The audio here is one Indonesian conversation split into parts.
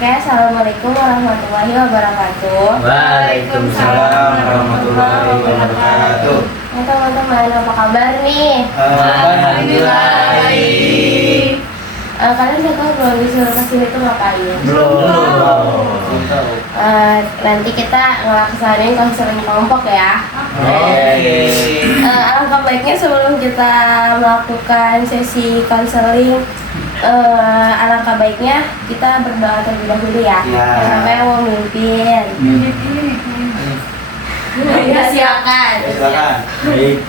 Oke, assalamualaikum warahmatullahi wabarakatuh. Waalaikumsalam warahmatullahi wabarakatuh. Ya teman-teman, apa kabar nih? Alhamdulillah baik. Kalian udah tahu belum disuruh kesini tuh ngapain? Belum tahu. Nanti kita ngelaksanain konseling kelompok ya. Oke. Alangkah baiknya sebelum kita melakukan sesi konseling, alangkah baiknya kita berdoa terlebih dahulu ya. Siapa yang mau mimpin? Ya, silakan. Silakan. Baik.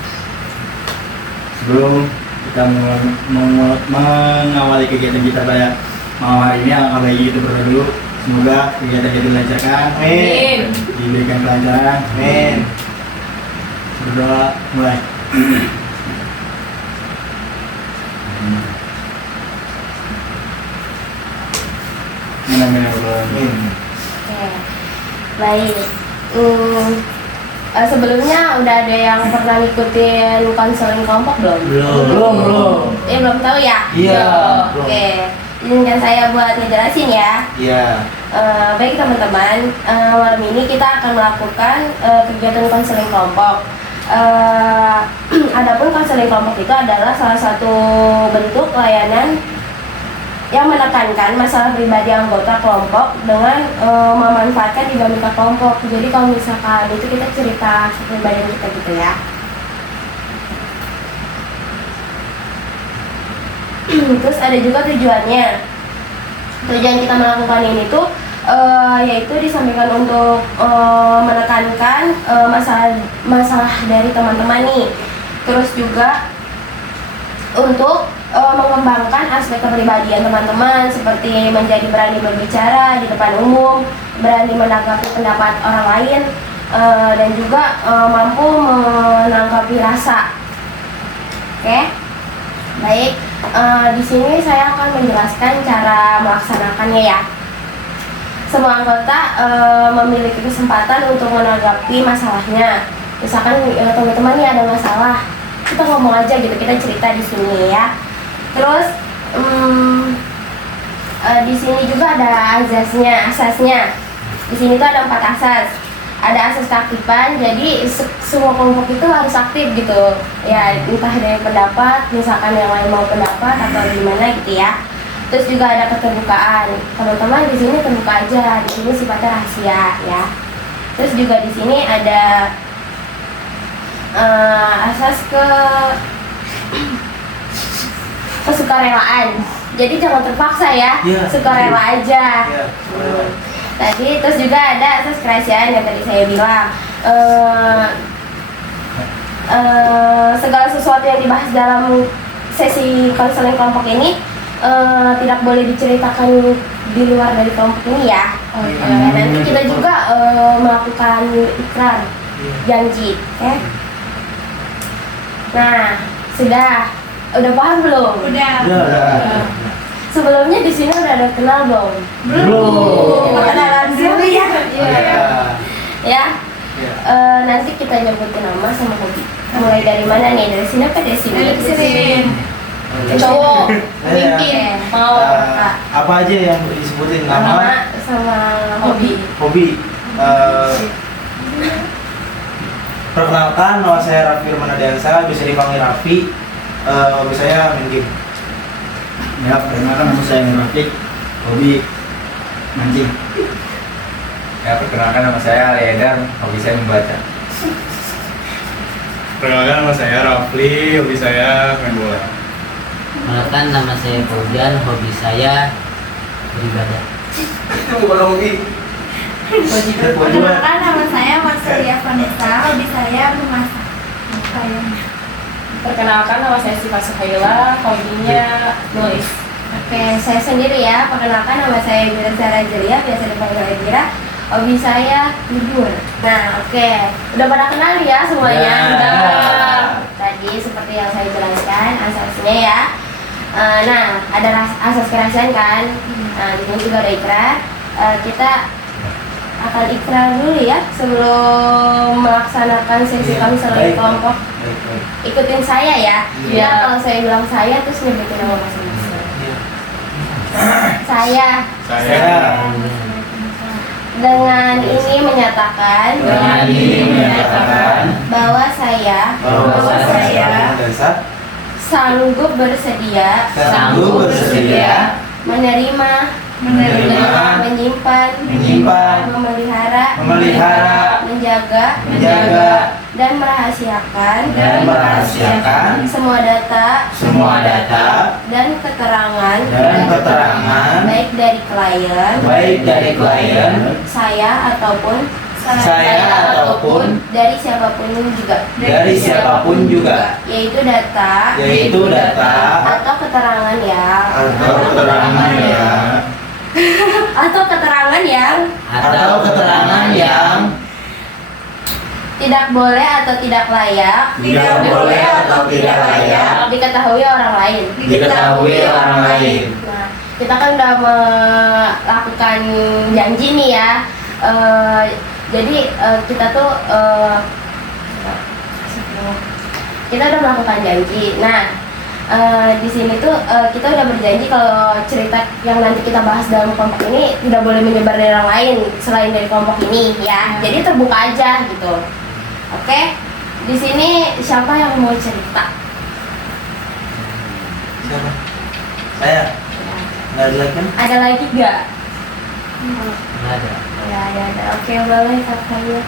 Sebelum kita mengawali kegiatan kita pada malam hari ini, alangkah baiknya kita berdoa dulu. Semoga kegiatan kita dilancarkan. Amin. Diberikan kelancaran. Amin. Berdoa mulai. Amin. Oke, baik. Sebelumnya udah ada yang pernah ngikutin konseling kelompok belum? Belum. Belum tahu ya? Iya. Oke, izinkan saya buat ngejelasin ya. Iya. Baik teman-teman, malam ini kita akan melakukan kegiatan konseling kelompok. Adapun konseling kelompok itu adalah salah satu bentuk layanan yang menekankan masalah pribadi anggota kelompok dengan memanfaatkan dinamika kelompok. Jadi kalau misalkan itu kita cerita kepribadian kita gitu ya. Terus ada juga tujuannya. Tujuan kita melakukan ini tuh yaitu disampaikan untuk menekankan masalah dari teman-teman nih. Terus juga untuk mengembangkan aspek kepribadian teman-teman, seperti menjadi berani berbicara di depan umum, berani menanggapi pendapat orang lain, dan juga mampu menanggapi rasa. Oke, baik. Di sini saya akan menjelaskan cara melaksanakannya ya. Semua anggota memiliki kesempatan untuk menanggapi masalahnya. Misalkan teman-teman nih ada masalah, kita ngomong aja gitu, kita cerita di sini ya. Terus di sini juga ada asasnya. Di sini tuh ada 4 asas. Ada asas keaktifan, jadi semua kelompok itu harus aktif gitu. Ya, entah dari pendapat, misalkan yang lain mau pendapat atau gimana gitu ya. Terus juga ada keterbukaan. Teman-teman di sini terbuka aja. Di sini sifatnya rahasia ya. Terus juga di sini ada asas kesukarelaan. Jadi jangan terpaksa ya, sukarela aja. Tadi terus juga ada asas kerahasiaan yang tadi saya bilang. Segala sesuatu yang dibahas dalam sesi konseling kelompok ini tidak boleh diceritakan di luar dari kelompok ini ya. Nanti kita juga melakukan ikrar janji, ya. Nah, udah paham belum? Udah. Sebelumnya di sini udah ada kenal belum? Belum. Kenalan dulu ya. Iya. Ya. Nanti kita nyebutin nama sama hobi. Mulai dari mana nih? Dari sini apa dari sini? Dari sini. Cowok, pemimpin, mau Kak. Apa aja yang disebutin Nama sama hobi. Hobi. Perkenalkan, nama saya Raffi Romanadansa, bisa dipanggil Raffi. Hobi saya main game. Ya, perkenalkan nama saya Raffi. Hobi mancing. Ya, perkenalkan nama saya Ali Edar, hobi saya membaca. Perkenalkan nama saya Rafli, hobi saya main bola. Perkenalkan nama saya Fauzan, hobi saya beribadah. Itu bukan hobi. Perkenalkan nama saya Marcelia Vanessa, hobi saya memasak. Perkenalkan nama saya Siva Suhaila, hobinya nulis. Oke, saya sendiri ya. Perkenalkan nama saya Ibira Zara Jelia, biasa dipanggil Ibira. Hobi saya tidur. Nah, oke. Udah pada kenal ya semuanya? Udah. Tadi seperti yang saya jelaskan asasnya ya. Nah, ada asas kerahasiaan kan? Nah, di sini juga ada ikrar. Kita akan ikrar dulu ya sebelum melaksanakan sesi konseling kelompok. Ikutin saya ya. Biar kalau saya bilang saya terus nyebutin nama masing-masing. Saya Saya dengan ini menyatakan bahwa saya sanggup bersedia menerima, menyimpan, memelihara, menjaga, dan merahasiakan, semua data, dan keterangan, baik dari klien, saya ataupun dari siapapun juga, yaitu data, atau keterangan yang tidak boleh atau tidak layak diketahui orang lain. Nah, kita kan udah melakukan janji nih ya. Jadi kita udah melakukan janji. Nah, di sini tuh kita udah berjanji kalau cerita yang nanti kita bahas dalam kelompok ini tidak boleh menyebar dari orang lain selain dari kelompok ini ya. Jadi terbuka aja gitu. Oke. Di sini siapa yang mau cerita? Siapa? Saya. Nggak ada lagi kan? Ada lagi nggak? Nggak ada. Ya, ada. Oke, boleh kakaknya.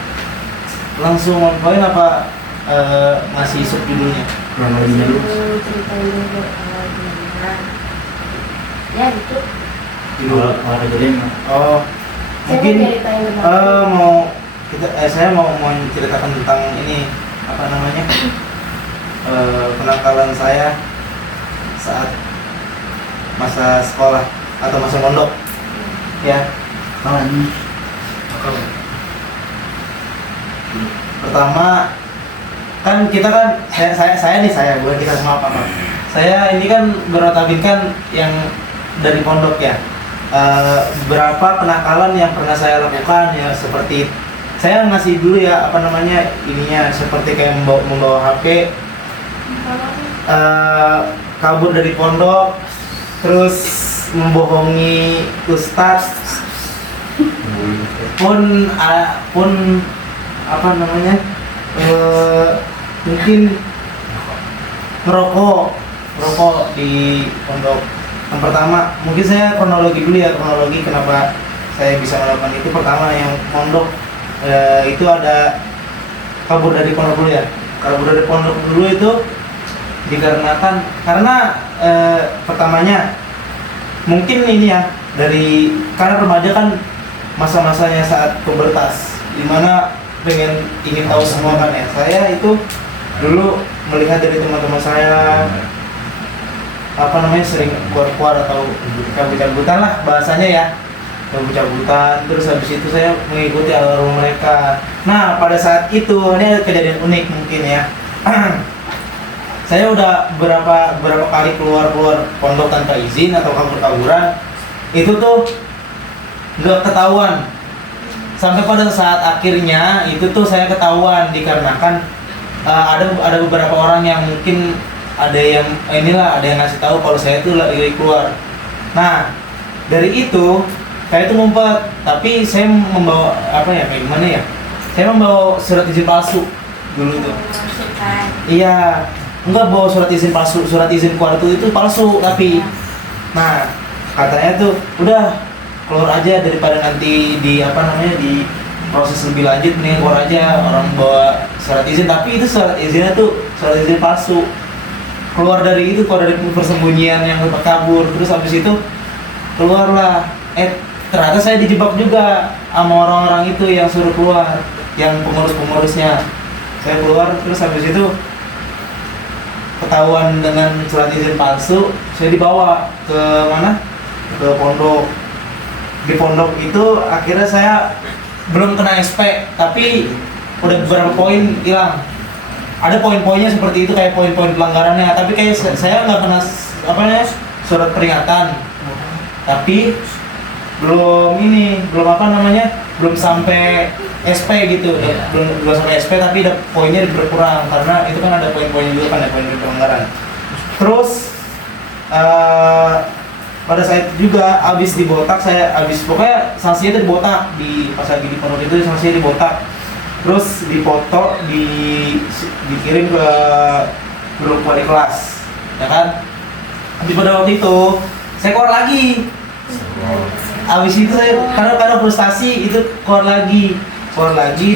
Langsung on point apa masih sub judulnya? Kronologinya dulu. Ceritain dulu gimana. Ya gitu. Judul Oh, Saya mungkin mau ceritain tentang saya mau menceritakan tentang ini apa namanya penakalan saya saat masa sekolah atau masa mondok ya. Pertama kan kita kan saya bukan kita semua apa saya ini kan berotabin kan yang dari pondok ya. Beberapa penakalan yang pernah saya lakukan ya, seperti saya ngasih dulu ya apa namanya ininya, seperti kayak membawa HP, kabur dari pondok, terus membohongi ustadz, pun apa namanya mungkin merokok di pondok. Yang pertama mungkin saya kronologi dulu ya, kronologi kenapa saya bisa melakukan itu. Pertama yang pondok itu ada kabur dari pondok dulu ya. Kabur dari pondok dulu itu dikarenakan karena pertamanya mungkin ini ya, karena remaja kan masa-masanya saat pubertas, dimana ingin tahu semua kan ya. Saya itu dulu melihat dari teman-teman saya apa namanya sering keluar-keluar atau cabut-cabutan lah bahasanya ya, cabut-cabutan, terus habis itu saya mengikuti alur mereka. Nah pada saat itu ini ada kejadian unik mungkin ya. Saya udah berapa kali keluar pondok tanpa izin atau kabur-kaburan, itu tuh nggak ketahuan. Sampai pada saat akhirnya itu tuh saya ketahuan dikarenakan ada beberapa orang yang mungkin ada yang ngasih tahu kalau saya tuh lagi keluar. Nah dari itu saya tuh ngumpet, tapi saya membawa kayak gimana ya? Saya membawa surat izin palsu dulu tuh. Iya, enggak bawa surat izin palsu, surat izin keluar itu palsu tapi. Nah katanya tuh udah keluar aja daripada nanti di proses lebih lanjut, nih keluar aja, orang bawa surat izin tapi itu surat izinnya tuh surat izin palsu. Keluar dari persembunyian yang kabur, terus habis itu keluarlah. Ternyata saya dijebak juga sama orang-orang itu yang suruh keluar, yang pengurusnya. Saya keluar, terus habis itu ketahuan dengan surat izin palsu, saya dibawa ke mana? Ke pondok. Di pondok itu akhirnya saya belum kena SP, tapi udah beberapa poin hilang. Ada poin-poinnya seperti itu, kayak poin-poin pelanggarannya, tapi kayak saya nggak kena surat peringatan. Tapi belum sampai SP gitu. Belum sampai SP tapi poinnya berkurang karena itu kan ada poin-poinnya juga kan, ada poin pelanggaran. Terus pada saat itu juga abis dibotak, pokoknya sanksinya itu dibotak, pas lagi di pondok itu sanksinya dibotak, terus difoto, dikirim ke grup wali kelas, ya kan? Tapi pada waktu itu saya keluar lagi. Abis itu saya karena frustasi itu keluar lagi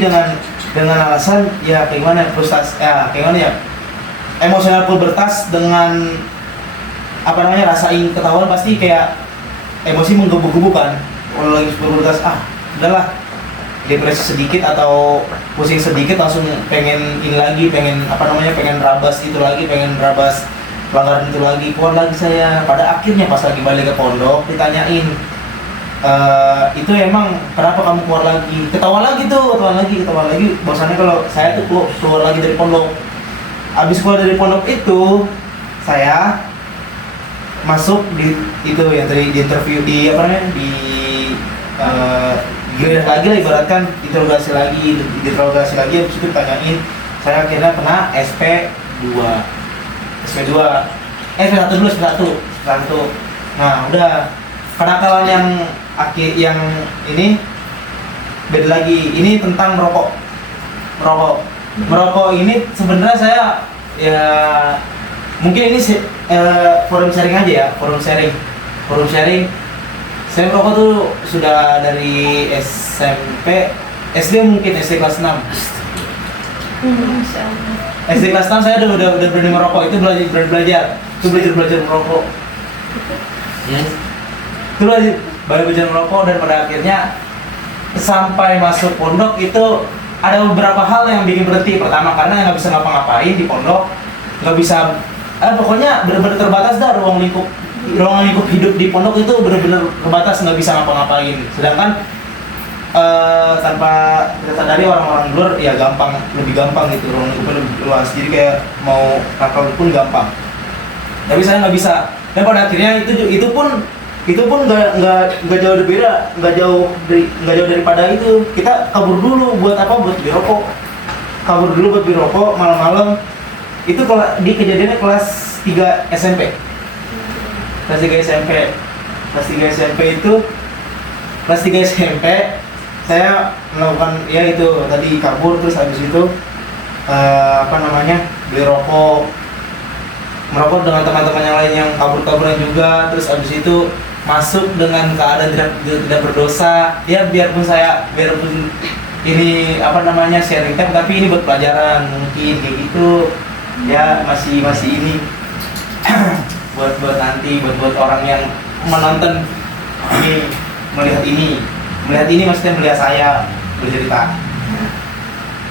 dengan alasan ya kayak gimana frustasi, ya kayak gimana ya, emosional pubertas dengan apa namanya, rasa ingin ketahuan, pasti kayak emosi menggebu-gebu kan. Kalau lagi pubertas, udahlah, depresi sedikit atau pusing sedikit langsung pengen ini lagi, pengen rabas itu lagi, pengen rabas pelanggaran itu lagi, keluar lagi saya. Pada akhirnya pas lagi balik ke pondok ditanyain, itu emang kenapa kamu keluar lagi? Ketawa lagi. Bahwasannya kalau saya tuh keluar lagi dari pondok. Abis keluar dari pondok itu saya masuk di itu yang tadi di interview di giliran lagi lah, ibaratkan interogasi lagi habis itu ditanyain. Saya akhirnya kena SP1 dulu. Nah udah, kenakalan yang ini beda lagi. Ini tentang merokok ini sebenarnya saya ya mungkin ini forum sharing aja ya, forum sharing. Saya merokok tuh sudah dari SD mungkin SD kelas 6. SD kelas 6 saya udah berani merokok, itu belajar merokok. Yes. Itu belajar merokok, dan pada akhirnya sampai masuk pondok itu ada beberapa hal yang bikin berhenti. Pertama karena nggak bisa ngapa-ngapain di pondok, nggak bisa, pokoknya benar-benar terbatas dah ruang lingkup hidup di pondok itu benar-benar terbatas, nggak bisa ngapa-ngapain. Sedangkan tanpa kita sadari orang-orang luar ya lebih gampang gitu, ruang lingkupnya lebih luas, jadi kayak mau nakal pun gampang. Tapi saya nggak bisa, dan pada akhirnya itu pun nggak jauh daripada itu. Kita kabur dulu buat beli rokok malam-malam. Itu kalau di kejadiannya kelas 3 SMP. Kelas 3 SMP saya melakukan ya itu tadi, kabur, terus habis itu beli rokok, merokok dengan teman-teman yang lain yang kabur-kaburan juga. Terus habis itu masuk dengan keadaan tidak berdosa ya, biarpun ini sharing time, tapi ini buat pelajaran mungkin kayak gitu ya, masih ini buat nanti buat orang yang menonton ini, melihat ini maksudnya melihat saya bercerita.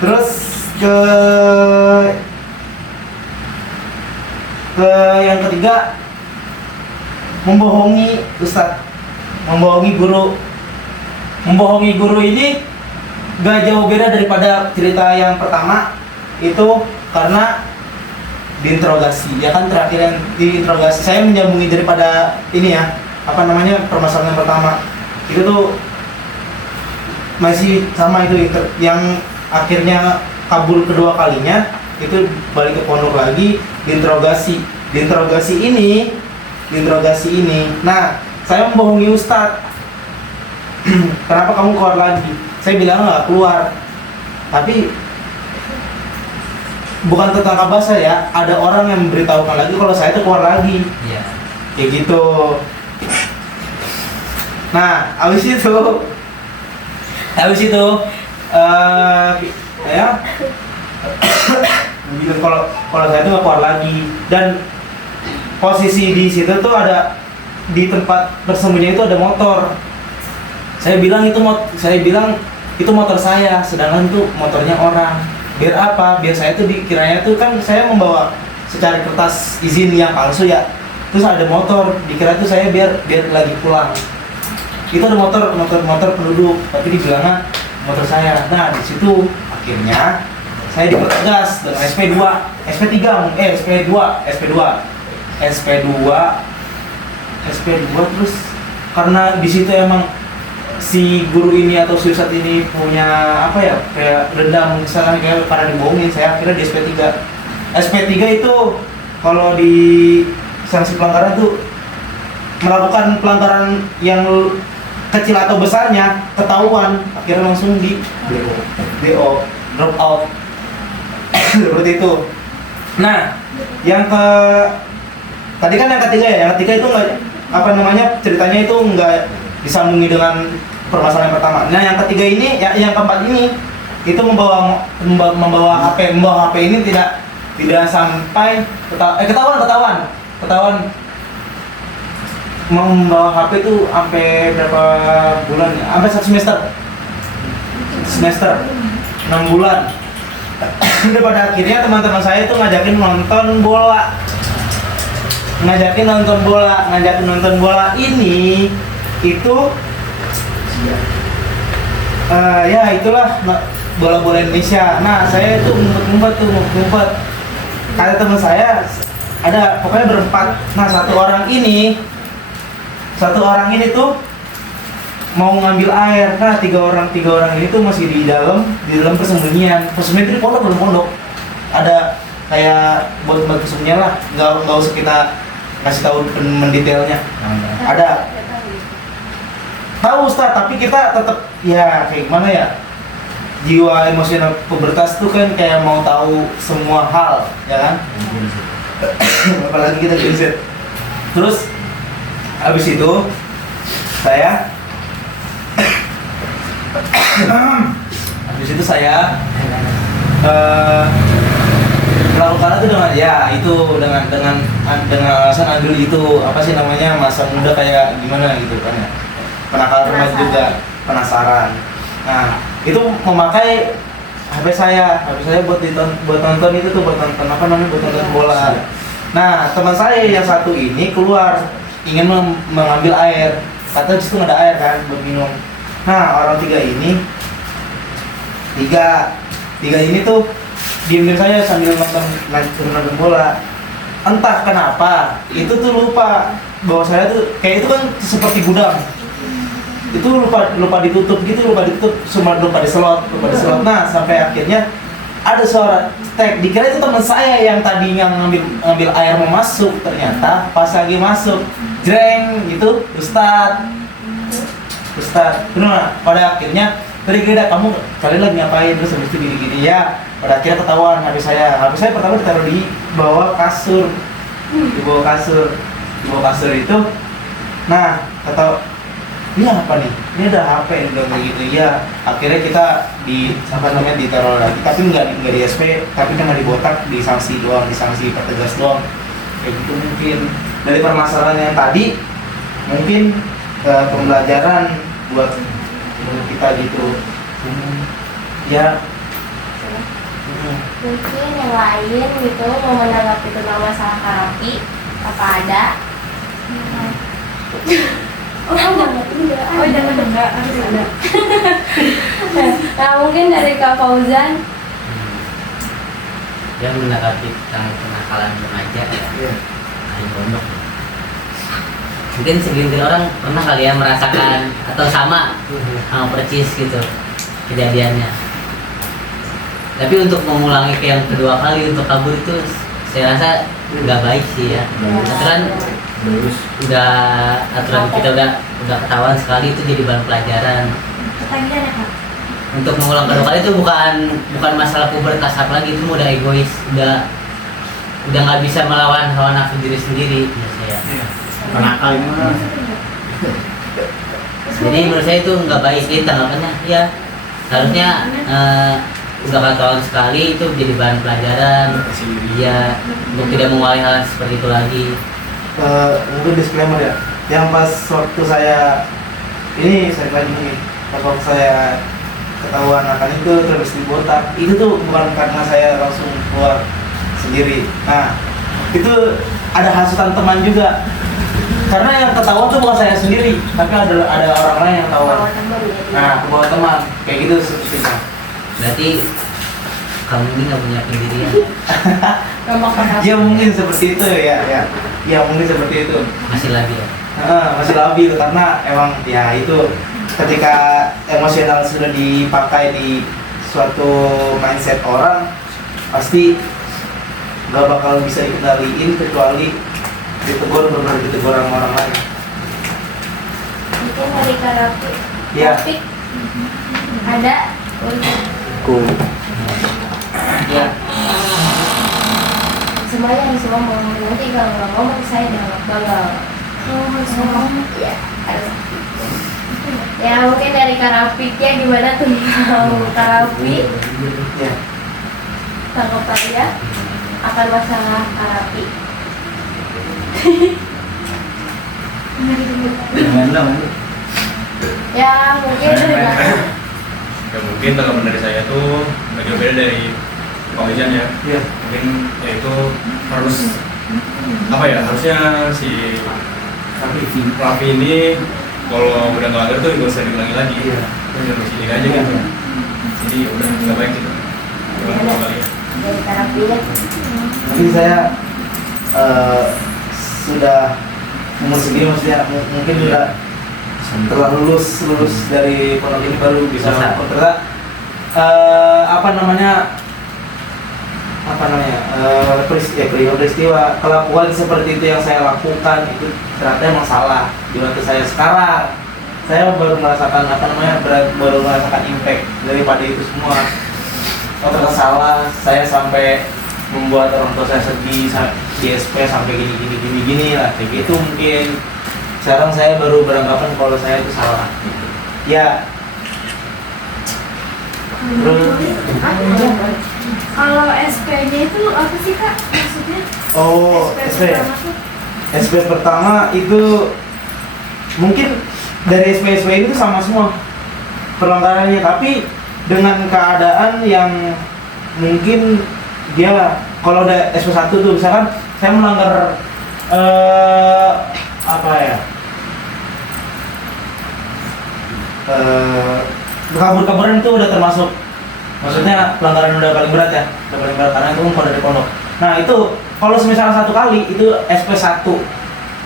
Terus ke yang ketiga, membohongi ustadz, membohongi guru ini gak jauh beda daripada cerita yang pertama itu, karena diinterogasi ya kan. Terakhir yang diinterogasi, saya menyambungi daripada ini ya, permasalahan yang pertama itu tuh masih sama itu yang akhirnya kabur kedua kalinya, itu balik ke pondok lagi, diinterogasi ini. Nah, saya membohongi ustadz. Kenapa kamu keluar lagi? Saya bilang nggak keluar, tapi bukan tetangga basah ya, ada orang yang memberitahukan lagi kalau saya itu keluar lagi. Iya. Kayak gitu. Nah, habis itu ya bilang kalau saya itu nggak keluar lagi. Dan posisi di situ tuh ada, di tempat bersembunyi itu ada motor. Saya bilang itu motor saya, sedangkan itu motornya orang. Biar apa? Biar saya tuh dikiranya tuh kan saya membawa secara kertas izin yang palsu ya. Terus ada motor, dikira tuh saya biar lagi pulang. Itu ada motor penduduk, tapi dibilangnya motor saya. Nah, di situ akhirnya saya dipertegas dengan SP2 terus karena di situ emang si guru ini atau si ustadz ini punya kayak dendam, misalnya kayak karena dibohongin, saya akhirnya di SP3 itu kalau di sanksi pelanggaran tuh melakukan pelanggaran yang kecil atau besarnya ketahuan, akhirnya langsung di DO, drop out. Seperti itu. Nah, tadi kan yang ketiga ya, yang ketiga itu nggak apa namanya ceritanya itu nggak disambungi dengan permasalahan yang pertama. Nah, yang ketiga ini, yang keempat ini itu membawa HP ini tidak sampai ketahuan membawa HP itu sampai berapa bulan ya? Sampai 1 semester 6 bulan. Udah pada akhirnya teman-teman saya itu ngajakin nonton bola ini itu ya itulah bola-bola Indonesia. Nah, saya itu ngumpet. Kata teman saya ada pokoknya berempat. Nah, satu orang ini tuh mau ngambil air. Nah, tiga orang ini tuh masih di dalam persembunyian. Persembunyian itu belum pondok. Ada kayak buat persembunyian lah. Nggak usah kita kasih tahu mendetailnya. Ada. Tahu Ustaz, tapi kita tetap ya kayak gimana ya? Jiwa emosional pubertas tuh kan kayak mau tahu semua hal, ya kan? Apalagi kita Gen Z. Terus habis itu saya melakukan itu dengan alasan ambil itu apa sih namanya, masa muda kayak gimana gitu kan ya, penakal remaja juga, penasaran. Nah, itu memakai HP saya buat nonton itu tuh, buat nonton bola. Nah, teman saya yang satu ini keluar ingin mengambil air, kata di situ nggak ada air kan buat minum. Nah, orang tiga ini tuh diem saya sambil nonton bola. Entah kenapa itu tuh lupa bahwa saya tuh kayak itu kan seperti gudang. Itu lupa ditutup, cuma lupa diselot. Nah, sampai akhirnya ada suara tek, dikira itu teman saya yang tadinya ngambil air mau masuk, ternyata pas lagi masuk jreng gitu, Ustadz bener. Pada akhirnya tadi kira kamu kalian lagi ngapain, terus habis itu gini ya, pada akhirnya ketahuan HP saya pertama ditaruh di bawah kasur, di bawah kasur itu. Nah, kata ini apa nih? Ini ada HP udah kayak gitu ya. Akhirnya kita ditaruh lagi, tapi nggak di SP, tapi cuma dibotak, disanksi pertegas doang. Kayak gitu mungkin dari permasalahan yang tadi, mungkin pembelajaran buat kita gitu. Ya. Mungkin yang lain gitu mau menanggapi tentang masalah karapi apa ada? Jangan enggak harus ada. Nah, mungkin dari Kak Fauzan. Yang menanggapi tentang kenakalan remaja ya, ayo pondok. Mungkin segelintir orang pernah kali ya merasakan atau sama percis gitu kejadiannya. Tapi untuk mengulangi ke yang kedua kali untuk kabur itu saya rasa nggak baik sih ya. Aturan kita udah ketahuan sekali, itu jadi bahan pelajaran. Ketagihan ya Kak? Untuk mengulang kedua kali itu bukan masalah pubertas lagi, itu udah egois, udah nggak bisa melawan hawa nafsu diri sendiri ya saya. Penakal ini mah. Jadi menurut saya itu nggak baik sih tanggapannya. Ya harusnya udah ketahuan sekali, itu jadi bahan pelajaran. Ya untuk tidak mengulangi hal seperti itu lagi. Untuk disclaimer ya, yang pas waktu saya pas waktu saya ketahuan akan itu terus dibotak, itu tuh bukan karena saya langsung keluar sendiri. Nah, itu ada hasutan teman juga, karena yang ketahuan tuh bukan saya sendiri, tapi ada orang lain yang ketahuan. Nah, ke bawah teman, kayak gitu sepertinya. Berarti kamu ini nggak punya pendirian. Ya mungkin seperti itu ya mungkin seperti itu. Masih lagi ya. Masih labil karena emang ya itu ketika emosional sudah dipakai di suatu mindset orang, pasti nggak bakal bisa dikendaliin kecuali ditegur sama orang lain. dari Karapi. Iya. Topik ada. Ya, Semuanya harus ngomong. Nanti kalau nggak ngomong saya udah bangga. harus ngomong. Ya, harus. Ya mungkin dari Karapiknya gimana tuh yang Karapi Ya. tanggapannya akan masalah Karapi. Dengan dong. Ya mungkin Ya mungkin tanggapan dari saya tuh agak beda dari Paulian ya. Iya. Mungkin ya itu harus apa ya, harusnya si Raffi ini kalau udah ngelanggar tuh nggak usah diulangi lagi. Iya. Udah sini aja gitu. Jadi ya udah nggak baik gitu. Gimana kali ya? dari Karapinya. Mungkin saya sudah umur segini, maksudnya mungkin sudah telah lulus dari pondok ini baru bisa Bisa. ternyata apa namanya peristiwa kelakuan seperti itu yang saya lakukan itu ternyata emang salah di waktu saya sekarang. Saya baru merasakan baru merasakan impact daripada itu semua. Oh ternyata salah, saya sampai membuat orang tua saya sedih di SP sampai gini lah kayak gitu. Mungkin sekarang saya baru beranggapan kalau saya itu salah. Ya. Kalau SP-nya itu apa sih Kak? Maksudnya? Oh, SP. pertama tuh? SP pertama itu mungkin dari SP ini tuh sama semua pelanggarannya, tapi dengan keadaan yang mungkin dia kalau udah SP1 tuh misalkan saya melanggar apa ya, kabur-kaburan itu udah termasuk, maksudnya pelanggaran udah paling berat ya, udah paling berat karena itu umpan dari pondok. Nah itu kalau misalkan 1 kali itu SP1,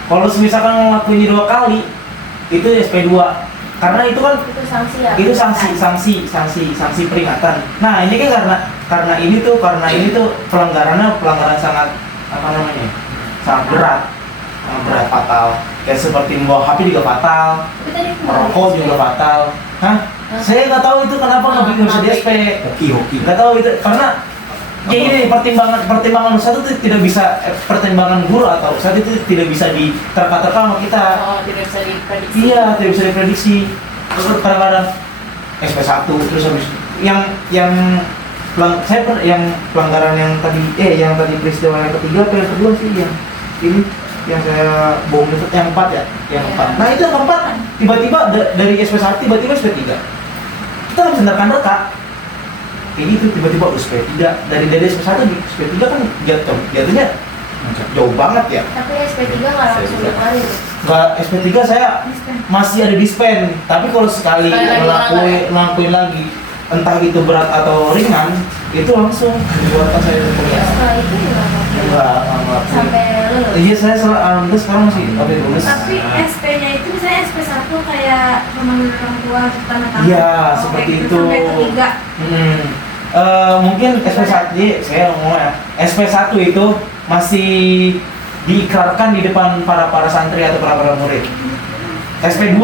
kalau misalkan ngelakuin 2 kali itu SP2, karena itu kan Itu sanksi ya. itu sanksi peringatan. Nah ini kan karena ini tuh pelanggaran sangat apa namanya, sangat berat fatal. Kayak seperti membawa HP juga fatal, Tapi tadi merokok juga fatal. Hah? Saya nggak tahu itu kenapa nggak bisa di SP. Hoki. Nggak tahu itu karena ya ini pertimbangan satu itu tidak bisa pertimbangan guru atau saat itu tidak bisa diterka-terka sama kita. Oh, tidak bisa diprediksi. Iya, tidak bisa diprediksi. Terus kadang-kadang SP1 terus habis yang pelanggaran yang tadi peristiwa yang ketiga atau yang kedua sih yang saya bohong itu yang 4 ya, yang 4. Nah, itu yang keempat tiba-tiba dari SP1 tiba-tiba SP3. Kita nggak bisa nerka-nerka. Kayak gitu tiba-tiba SP3 dari SP1 di SP3 kan jatuhnya jauh banget ya. Tapi SP3 nggak langsung dikeluarin. Nggak, SP3 saya masih ada dispen, tapi kalau sekali ngelakuin lagi entah itu berat atau ringan itu langsung dikeluarkan saya dari kuliah. Setelah itu nggak Enggak. sampai lulus. Iya, saya alhamdulillah sekarang masih lulus. Tapi SP-nya itu misalnya SP1 kayak memanggil orang tua tanda tangan. Iya, Oh, seperti kayak itu. Sampai ketiga. Mungkin SP1 saya ngomong ya, SP1 itu masih diikrarkan di depan para santri atau para murid. SP2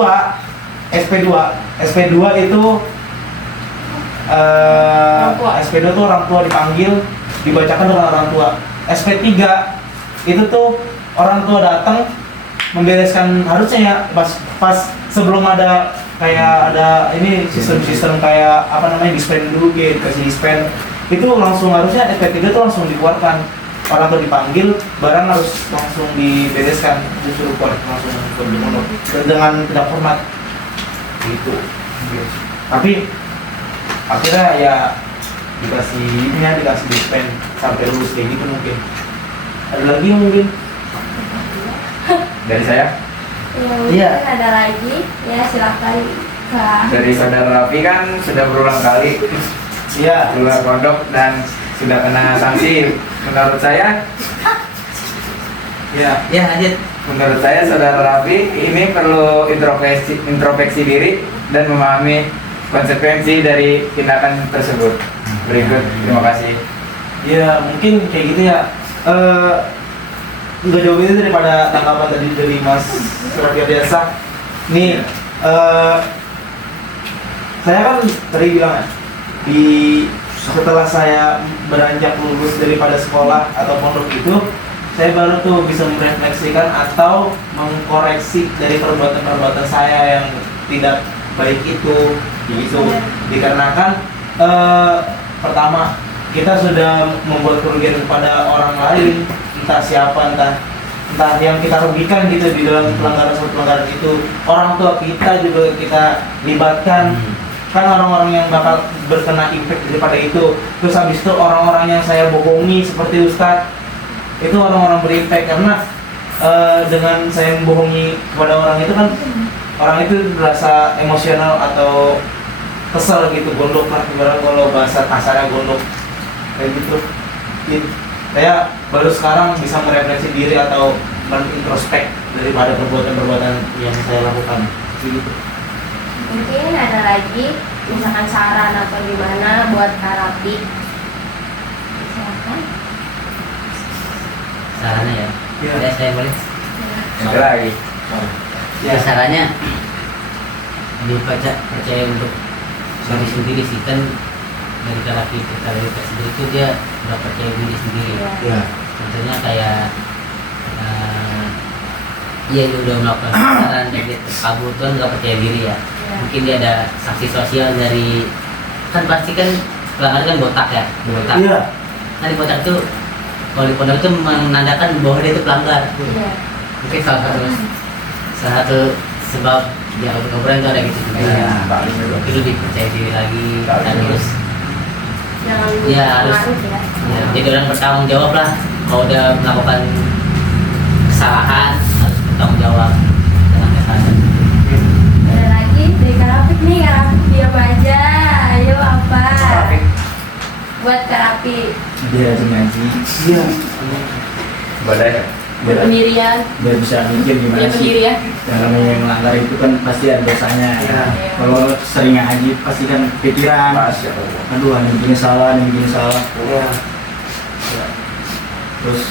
itu SP2 tuh orang tua dipanggil, dibacakan dengan orang tua. SP3 itu tuh orang tua datang membereskan, harusnya ya pas sebelum ada kayak ada ini sistem kayak apa namanya dispen dulu gitu, kasih dispen itu langsung harusnya SP3 tuh langsung dikeluarkan, orang tuh dipanggil, barang harus langsung dibereskan, disuruh keluar langsung dengan tidak hormat gitu. Tapi akhirnya ya dikasih dispen sampai lulus kayak gitu. Mungkin ada lagi mungkin Dari saya, Iya. Mungkin ada lagi, ya silakan Kak. dari saudara Raffi kan sudah berulang kali ya. keluar pondok dan sudah kena sanksi. Menurut saya, Ya. ya lanjut. menurut saya saudara Raffi ini perlu introspeksi diri dan memahami konsekuensi dari tindakan tersebut. Berikut, terima kasih. Ya mungkin kayak gitu ya. Nggak jauh itu daripada tanggapan tadi dari Mas Raffi biasa. Nih eh, saya kan tadi bilang ya, di setelah saya beranjak lulus daripada sekolah atau pondok itu, saya baru tuh bisa merefleksikan atau mengkoreksi dari perbuatan-perbuatan saya yang tidak baik itu, gitu. Dikarenakan pertama, kita sudah membuat kerugian kepada orang lain, entah siapa, entah yang kita rugikan gitu di dalam pelanggaran itu. Orang tua kita juga kita libatkan, kan orang-orang yang bakal berkena impact daripada itu. Terus habis itu orang-orang yang saya bohongi seperti Ustadz, itu orang-orang berimpact karena dengan saya membohongi kepada orang itu kan orang itu merasa emosional atau kesel gitu, gondok lah, ibarat kalau bahasa kasarnya gondok kayak gitu. Saya baru sekarang bisa merefleksi diri atau mengintrospek daripada perbuatan-perbuatan yang saya lakukan gitu. Mungkin ada lagi misalkan saran atau gimana buat Kak Rafi? Silakan. Sarannya ya. Iya. Ya, saya boleh. Ada lagi. Ya, sarannya percaya untuk diri sendiri sih, kan dari Karafi kita dari sendiri itu dia udah percaya diri sendiri. Ya. Contohnya kayak dia udah melakukan kesalahan dan dia kabur kan nggak percaya diri ya. Mungkin dia ada saksi sosial dari, kan pasti kan pelanggar kan botak ya, botak. Iya. Nah di botak itu, kalau di pondok itu menandakan bahwa dia itu pelanggar. Iya. Mungkin salah satu sebab dia kabur-kaburan itu ada gitu juga. Iya. Tapi lu dipercaya diri lagi dan terus Jangan ya harus pengaruh ya. ya, jadi orang bertanggung jawab lah. Kalau udah melakukan kesalahan harus bertanggung jawab dengan kesalahan. Ada lagi dari Kak Rafi nih, Kak Rafi diam aja. Ayo apa? Buat Kak Rafi. Dia ngaji. Iya. Badai. Pendirian. Biar bisa mikir gimana Dia pendiri ya. yang namanya yang melanggar itu kan pasti ada dosanya. Iya. Kalau sering ngaji pasti kan pikiran. Masya Allah. Aduh, ini begini salah, ini begini salah. Iya. Terus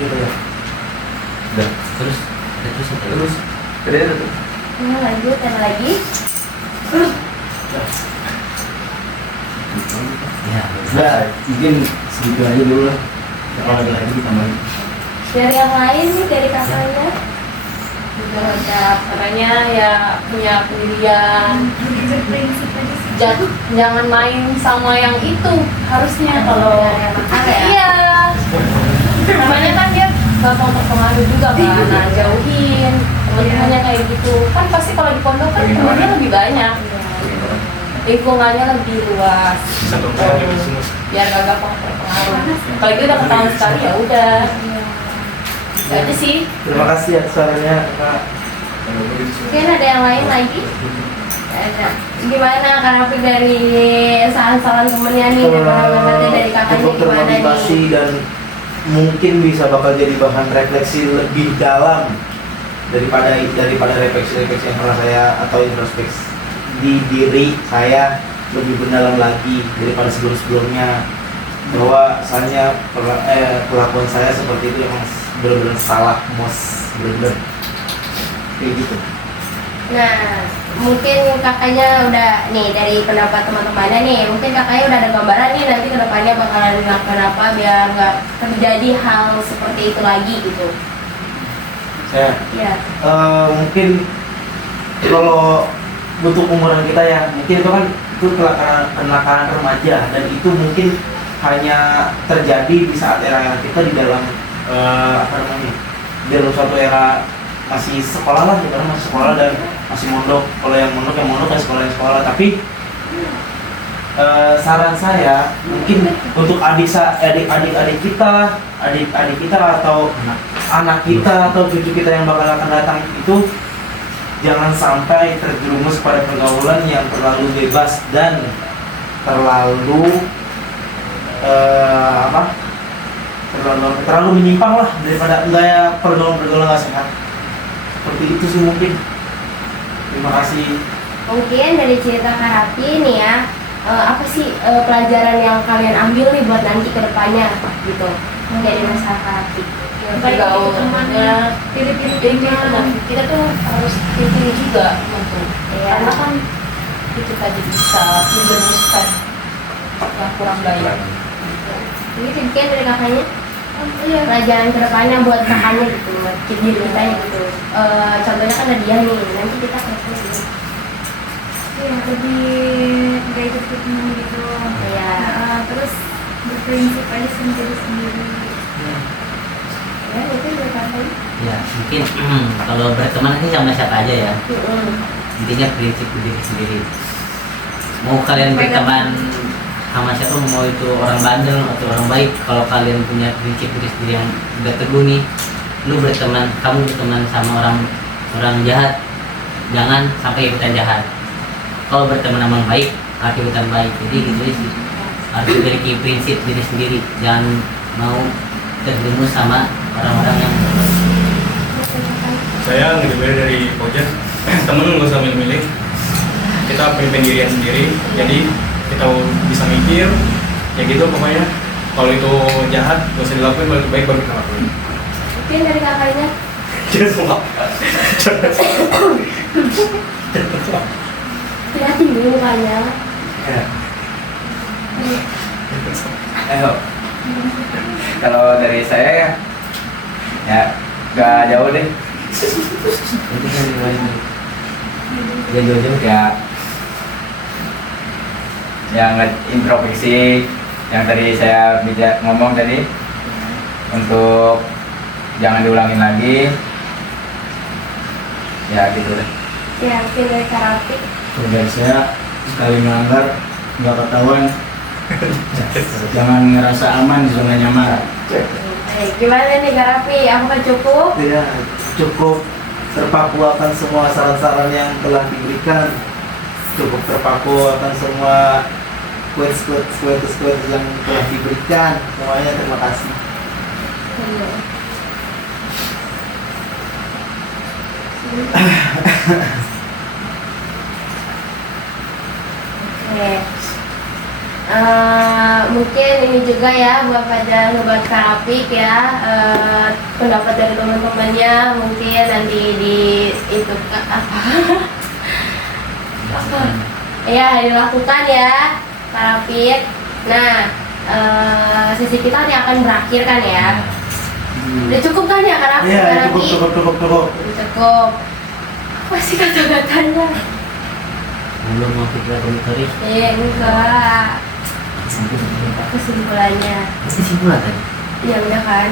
gitu ya. Terus Terus. Terus. Nah, lanjut, ada lagi. ya Nah, mungkin segitu aja dulu lah. Kalau ada lagi ditambahin. Dari yang lain nih, dari kakaknya. Caranya ya punya pendirian, Berprinsip aja sih. jangan main sama yang itu harusnya kalau yang nakal ya. iya namanya kan dia gampang terpengaruh juga kan, nah jauhin teman-temannya kayak gitu kan. Pasti kalau di pondok kan temannya lebih banyak, lingkungannya lebih luas, Satu orang yang semua. biar gak gampang terpengaruh. Kalau udah ketahuan sekali ya udah itu aja sih. Terima kasih atas sarannya, Kak. Mungkin ada yang lain lagi? Ada. Gimana Kak Rafi dari saran-saran temennya nih, dari kakaknya Cukup gimana termotivasi nih? dan mungkin bisa bakal jadi bahan refleksi lebih dalam daripada refleksi-refleksi yang pernah saya atau introspeksi di diri saya lebih mendalam lagi daripada sebelum-sebelumnya, bahwa misalnya kelakuan saya seperti itu emang benar-benar salah, benar-benar kayak gitu. Nah, mungkin kakaknya udah nih dari pendapat teman-temannya nih, mungkin kakaknya udah ada gambaran nih nanti kedepannya bakalan ngelakuin apa biar nggak terjadi hal seperti itu lagi gitu. Saya Ya. mungkin kalau untuk umuran kita ya, mungkin itu kan itu kenakalan remaja, dan itu mungkin hanya terjadi di saat era kita di dalam di dalam suatu era masih sekolah lah, kita masih sekolah dan masih mondok. Kalau yang mondok kan sekolah. Tapi saran saya mungkin untuk adik kita atau anak kita atau cucu kita yang bakal akan datang itu jangan sampai terjerumus pada pergaulan yang terlalu bebas dan terlalu terlalu menyimpang lah daripada gaya pergaulan nggak sehat. Seperti itu sih mungkin. Terima kasih. Mungkin dari cerita Kak Rafi nih ya, apa sih pelajaran yang kalian ambil nih buat nanti kedepannya gitu dari masalah Kak Rafi? pergaulannya pilih-pilih teman. Kita tuh harus pilih juga untuk karena kan itu tadi bisa menjerumuskan yang kurang baik. Ini sedikit dari kakaknya. Iya, pelajaran kedepannya buat kakaknya gitu, buat diri kita gitu. Contohnya kan ada dia nih, nanti kita kayak gitu. Iya, lebih gak ikut teman gitu. Iya. Terus berprinsip aja sendiri. Ya, itu dari kakaknya. Ya mungkin kalau berteman sih sama siapa aja ya, intinya prinsip diri sendiri. Mau kalian berteman sama siapa, mau itu orang bandel atau orang baik, kalau kalian punya prinsip diri sendiri yang udah teguh nih, kamu berteman sama orang jahat, jangan sampai ikutan jahat. Kalau berteman sama orang baik, harus ikutan baik. Jadi gitu sih, harus memiliki prinsip diri sendiri, jangan mau terjerumus sama orang-orang yang Saya lebih beda dari Koja. Temen nggak usah milih-milih. Kita punya pendirian sendiri. Jadi kita bisa mikir, ya gitu pokoknya. Kalau itu jahat, nggak usah dilakuin. Kalau itu baik, baru kita lakuin. Mungkin dari kakaknya. Jadi semua. Tidak tinggi mukanya. Ya. Ayo. Kalau dari saya ya gak jauh deh. dia jauh-jauh Ya yang introspeksi yang tadi saya ngomong tadi, untuk jangan diulangin lagi. Ya gitu deh. Ya, mungkin dari Karapi. Dari saya, sekali melanggar nggak ketahuan, jangan ngerasa aman di zona nyaman. Gimana nih Karapi? Apakah cukup? Ya, cukup terpaku akan semua saran-saran yang telah diberikan, cukup terpaku akan semua quotes yang telah diberikan. Semuanya terima kasih. Oke. Mungkin ini juga ya buat pada sobat Karapik ya, pendapat dari teman-temannya mungkin nanti di itu apa ya dilakukan ya Karapik. Nah, sesi kita ini akan berakhir kan ya. Udah cukup kan ya Karapik? Iya, cukup. Cukup. Apa sih kata-katanya? belum mau pikir komentaris. Iya, enggak. Kesimpulannya. Kesimpulan tadi. Iya udah kan.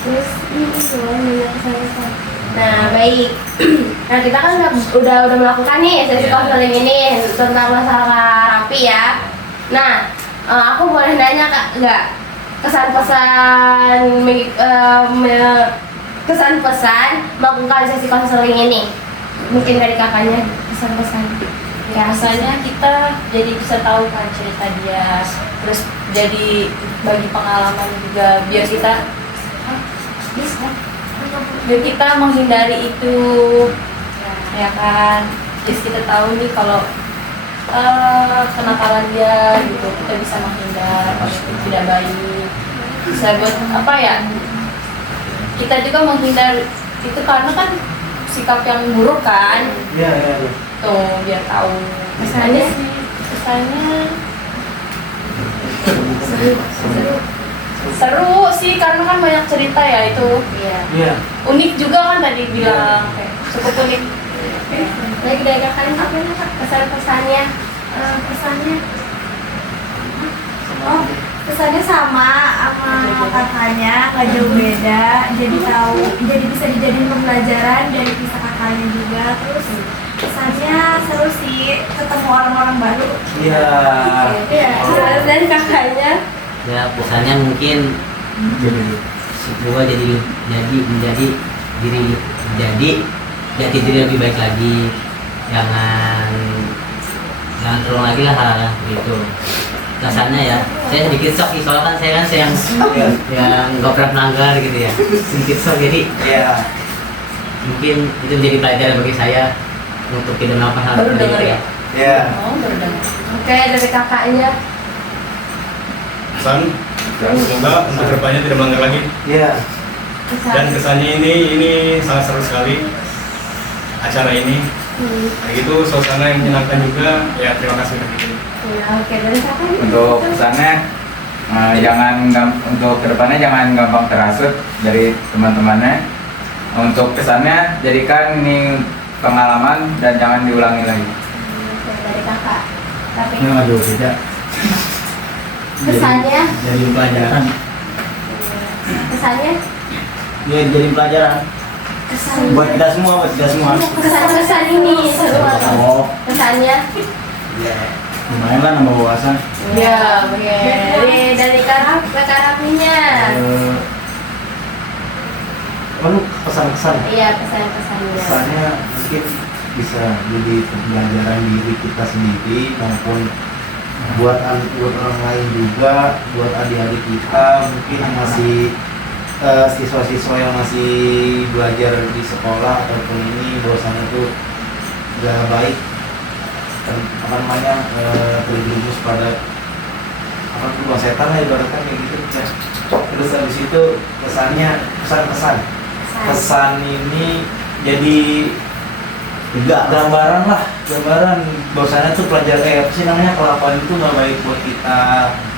Terus ini semuanya kesan-kesan. Nah baik. Nah kita kan udah melakukan nih sesi konseling ini tentang masalah Karapi ya. Nah aku boleh nanya kak nggak kesan-pesan melakukan sesi konseling ini? Mungkin dari kakaknya kesan-pesan. Ya, rasanya kita jadi bisa tahu kan cerita dia, terus jadi bagi pengalaman juga biar kita menghindari itu, ya kan. Terus kita tahu nih kalau kenakalan dia gitu, kita bisa menghindar kalau itu tidak baik. Bisa buat apa ya? Kita juga menghindar itu karena kan sikap yang buruk kan. Iya. Tuh biar tahu kesannya seru sih karena kan banyak cerita ya itu. Iya. Unik juga kan tadi bilang cukup unik. Lagi dari kakaknya apa nih kak? Kesan-pesannya? Kesannya sama kakaknya, nggak jauh beda. Jadi bisa dijadiin pembelajaran dari kisah kakaknya juga. Terus kesannya seru sih, ketemu orang-orang baru. Iya. Terus dari kakaknya? Ya pesannya mungkin semoga menjadi jati diri lebih baik lagi, jangan terulang lagi lah hal-hal gitu. Kesannya ya, saya sedikit shock sih, soalnya kan saya yang nggak pernah melanggar gitu ya, sedikit shock. Jadi Iya. mungkin itu menjadi pelajaran bagi saya untuk tidak melakukan hal Baru seperti dengar itu ya? Iya. Oh, baru dengar. Oke dari kakaknya. Pesan, semoga untuk kedepannya tidak melanggar lagi. Iya. Dan kesannya ini sangat seru sekali acara ini. Kayak gitu suasana yang menyenangkan juga. Ya terima kasih. Ya, oke, dari siapa nih? Untuk kesannya untuk kedepannya jangan gampang terhasut dari teman-temannya. Untuk kesannya jadikan ini pengalaman dan jangan diulangi lagi. Oke, dari kakak. Tapi Ini nggak jauh beda. kesannya, Jadi pelajaran. kesannya, Ya jadi pelajaran. kesannya. Buat kita semua, buat kita semua. Kesan-kesan ini seru banget. Oh, Kesannya. ya. Lumayan lah nambah wawasan. Ya, oke. Dari Karafinya. Lalu kesan-kesan. Iya, pesan-pesannya. Kesannya mungkin bisa jadi pembelajaran diri kita sendiri maupun buat orang lain juga, buat adik-adik kita mungkin yang masih siswa-siswa yang masih belajar di sekolah ataupun ini bahwasannya itu gak baik apa namanya terjerumus pada apa tuh buah setan lah ibaratnya kayak gitu ya. Terus habis itu kesannya kesan ini jadi gambaran bahwasannya tuh pelajaran apa sih namanya kelakuan itu nggak baik buat kita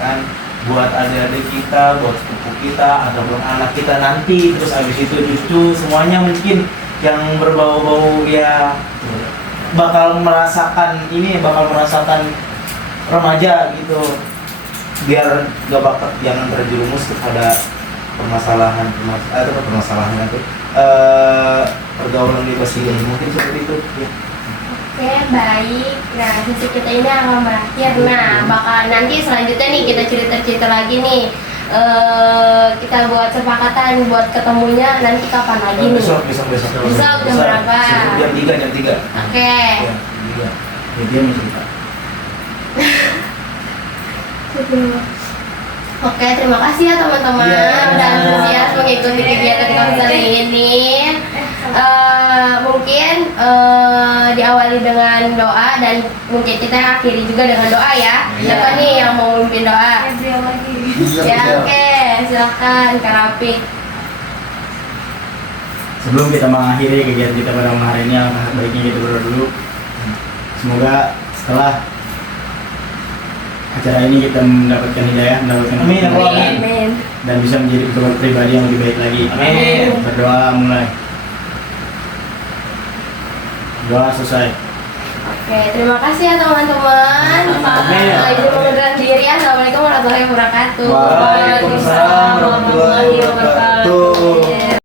kan, buat adik-adik kita, buat sepupu kita ataupun anak kita nanti, terus habis itu cucu semuanya mungkin yang berbau-bau ya bakal merasakan remaja gitu, biar gak bakal jangan terjerumus kepada permasalahan itu pergaulan bebas ini mungkin seperti itu ya. Oke, baik. Nah, sesi kita ini akan berakhir. Nah, bakal nanti selanjutnya nih kita cerita-cerita lagi nih. Kita buat sepakatan buat ketemunya nanti kapan lagi nih? Besok jam berapa? Jam 3. Oke. Ya, 3. Ya, dia mau cerita. Oke, terima kasih ya teman-teman Iya. udah antusias mengikuti kegiatan konseling ini. Mungkin diawali dengan doa dan mungkin kita akhiri juga dengan doa ya. Siapa nih yang mau memimpin doa? Gabriel lagi. Ya, oke, silakan Kak Rafiq. Sebelum kita mengakhiri kegiatan kita pada malam hari ini, alangkah baiknya kita berdoa dulu. Semoga setelah acara ini kita mendapatkan hidayah, mendapatkan hidayah, Amin. dan bisa menjadi pribadi yang lebih baik lagi. Amin. Berdoa mulai. Doa selesai. Oke, terima kasih ya teman-teman. Amin. Izin mengundurkan diri. Assalamualaikum warahmatullahi wabarakatuh. Waalaikumsalam warahmatullahi wabarakatuh.